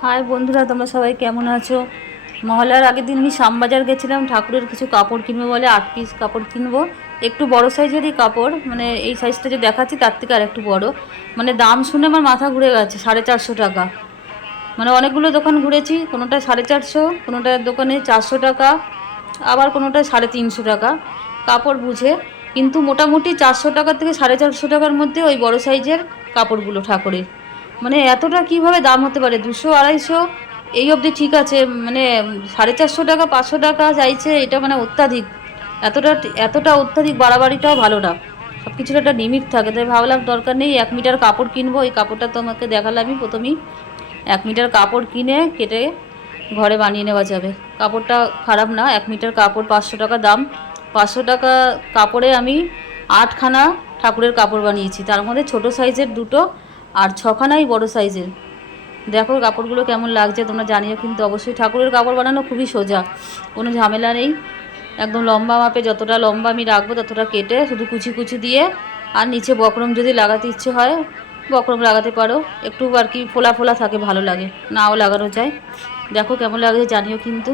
High বন্ধুরা, তোমরা সবাই কেমন আছো? মহলার আগের দিন আমি শ্যামবাজার গেছিলাম ঠাকুরের কিছু কাপড় কিনবো বলে। 8 পিস কাপড় কিনবো, একটু বড় সাইজেরই কাপড়, মানে এই সাইজটা যে দেখাচ্ছি তার থেকে আর একটু বড়। মানে দাম শুনে আমার মাথা ঘুরে গেছে, 450 টাকা। মানে অনেকগুলো দোকান ঘুরেছি, কোনোটা 450, কোনোটার দোকানে 400 টাকা, আবার কোনোটা 350 টাকা কাপড় বুঝে। কিন্তু মোটামুটি 400 টাকা থেকে 450 টাকার মধ্যে ওই বড় সাইজের কাপড়গুলো ঠাকুরের। মানে এতটা কিভাবে দাম হতে পারে? 200 250 এই অবধি ঠিক আছে, মানে 450 টাকা 500 টাকা চাইছে, এটা মানে অত্যাধিক। এতটা এতটা অত্যাধিক বাড়াবাড়িটাও ভালো না, সব কিছুর একটা লিমিট থাকে। তাই ভাবলাম দরকার নেই, 1 মিটার কাপড় কিনবো। এই কাপড়টা তোমাকে দেখালামই প্রথমেই। 1 মিটার কাপড় কিনে কেটে ঘরে বানিয়ে নেওয়া যাবে। কাপড়টা খারাপ না, 1 মিটার কাপড় 500 টাকা দাম। 500 টাকা কাপড়ে আমি 8খানা ঠাকুরের কাপড় বানিয়েছি, তার মধ্যে ছোটো সাইজের দুটো আর 6খানাই বড় সাইজের। দেখো কাপড়গুলো কেমন লাগছে তোমরা জানিও কিন্তু অবশ্যই। ঠাকুরের কাপড় বানানো খুবই সোজা, কোনো ঝামেলা নেই। একদম লম্বা মাপে, যতটা লম্বা আমি রাখবো ততটা কেটে শুধু কুচি কুচি দিয়ে, আর নিচে বক্রম যদি লাগাতে ইচ্ছে হয় বক্রম লাগাতে পারো। একটু আর কি ফোলা ফোলা থাকে, ভালো লাগে, নাও লাগানো যায়। দেখো কেমন লাগে জানিও কিন্তু।